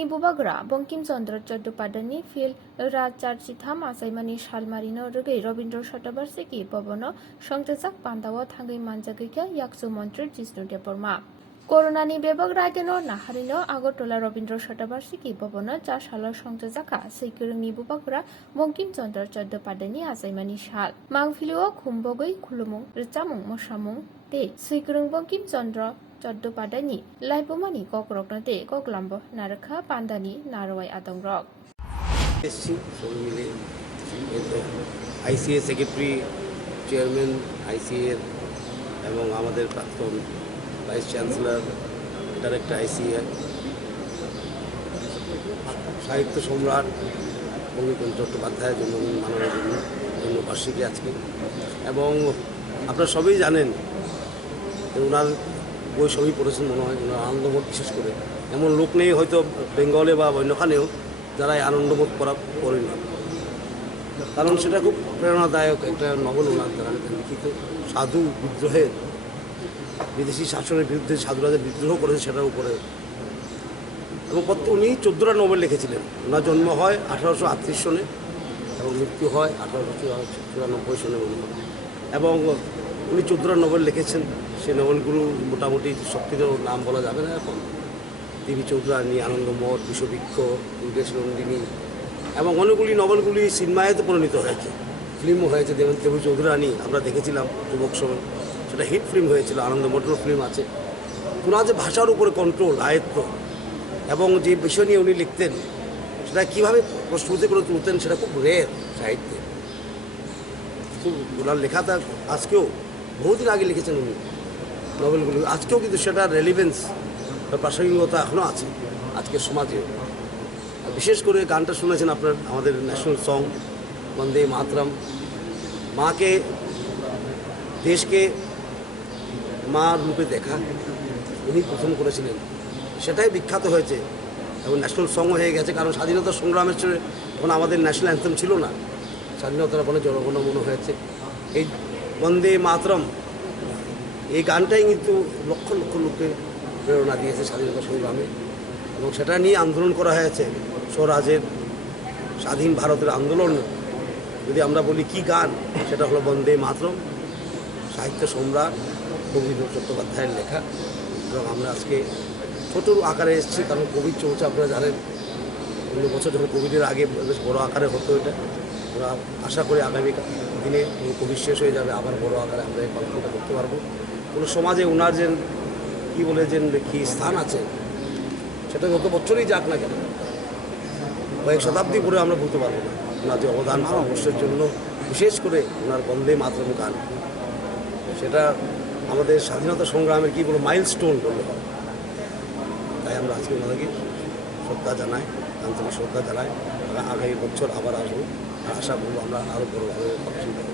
ni bubagra Bangkim Chandra Chattopadhyay Phil Rajcharchitham Asaimani Shalmarino Rugai Rabindra Shatabarsiki Bhavano Songtejak Pandawa Thangai Manjagika Yaksu Mantri Jishnu Deborma Coronani Bebag Raideno Naharino Agotola Rabindra Shatabarsiki Bhavano 4 সালৰ সংযোজকা Seikirungni bubagra Bangkim Chandra Chattopadhyay Asaimani Shal Mangphilio Khumbogoi Khulumung Richamung Mosamung te Seikirung Bangkim Chandra Chattopadhyay Laibomani Kokroknate Koklambo Narakha Pandani Narwai Atongrok আইসিএ secretary chairman আইসিএ এবং আমাদের প্রাক্তন vice chancellor director আইসিএ সাহিত্য সম্রাট বঙ্কিমচন্দ্র চট্টোপাধ্যায়ের জন্য মাননীয় জন্মবার্ষিকী আজকে এবং আপনারা সবই জানেন ওনার বই সবই পড়েছেন মনে হয় ওনার আনন্দমঠ বিশেষ করে এমন লোক নেই হয়তো বেঙ্গলে বা অন্যখানেও যারা এই আনন্দমঠ পড়েন না কারণ সেটা খুব প্রেরণাদায়ক একটা নভেল ওনার দ্বারা লিখিত সাধু বিদ্রোহের বিদেশি শাসনের বিরুদ্ধে সাধুরা যে বিদ্রোহ করেছে সেটার উপরে এবং উনি 14টা নোবেল লিখেছিলেন ওনার জন্ম হয় 1838 সনে এবং মৃত্যু হয় 1894 সনে এবং উনি 14টা নোবেল লিখেছেন সেই নোবেলগুলো মোটামুটি সবথেকেও নাম বলা যাবে না এখন দেবী চৌধুরানী আনন্দমঠ বিষবৃক্ষ দুর্গেশ নন্দিনী এবং অনেকগুলি নোবেলগুলি সিনেমায়তে পরিণত হয়েছে ফিল্মও হয়েছে যেমন দেবী চৌধুরানী আমরা দেখেছিলাম যুবক সময় সেটা হিট ফিল্ম হয়েছিল আনন্দমঠের ফিল্ম আছে ওনার যে ভাষার উপরে কন্ট্রোল আয়ত্ত এবং যে বিষয় নিয়ে উনি লিখতেন সেটা কীভাবে প্রস্তুতি করে তুলতেন সেটা খুব রেয়ার সাহিত্যে খুব ওনার লেখাটা আজকেও বহুদিন আগে লিখেছেন উনি নোবেলগুলি আজকেও কিন্তু সেটা রেলিভেন্স বা প্রাসঙ্গিকতা এখনও আছে আজকের সমাজে বিশেষ করে গানটা শুনেছেন আপনার আমাদের ন্যাশনাল সং বন্দে মাতরম মাকে দেশকে মা রূপে দেখা উনি প্রথম করেছিলেন সেটাই বিখ্যাত হয়েছে এবং ন্যাশনাল সংও হয়ে গেছে কারণ স্বাধীনতা সংগ্রামের চেয়ে তখন আমাদের ন্যাশনাল অ্যান্থেম ছিল না স্বাধীনতার ফলে জনগণমন হয়েছে এই বন্দে মাতরম এই গানটাই কিন্তু লক্ষ লক্ষ লোককে প্রেরণা দিয়েছে স্বাধীনতা সংগ্রামে এবং সেটা নিয়ে আন্দোলন করা হয়েছে স্বরাজের স্বাধীন ভারতের আন্দোলন যদি আমরা বলি কি গান সেটা হলো বন্দে মাতরম সাহিত্য সম্রাট বঙ্কিমচন্দ্র চট্টোপাধ্যায়ের লেখা এবং আমরা আজকে ছোট আকারে এসেছি কারণ কোভিড চলছে আপনারা জানেন অন্য বছর যখন কোভিডের আগে বেশ বড় আকারে হতো এটা আমরা আশা করি আগামী দিনে কোভিড শেষ হয়ে যাবে আবার বড় আকারে আমরা এই পালনটা করতে পারবো কোনো সমাজে ওনার যে কী বলে যে কী স্থান আছে সেটা যত বছরই যাক না কেন কয়েক শতাব্দী পরে আমরা বলতে পারবো না ওনার যে অবদান ভারতবর্ষের জন্য বিশেষ করে ওনার বন্দে মাতরম গান সেটা আমাদের স্বাধীনতা সংগ্রামের কী বলো মাইলস্টোন বললে হয় তাই আমরা আজকে ওনাদেরকে শ্রদ্ধা জানাই আন্তরিক শ্রদ্ধা জানাই আগামী বছর আবার আসবো আশা করবো আমরা আরও বড়োভাবে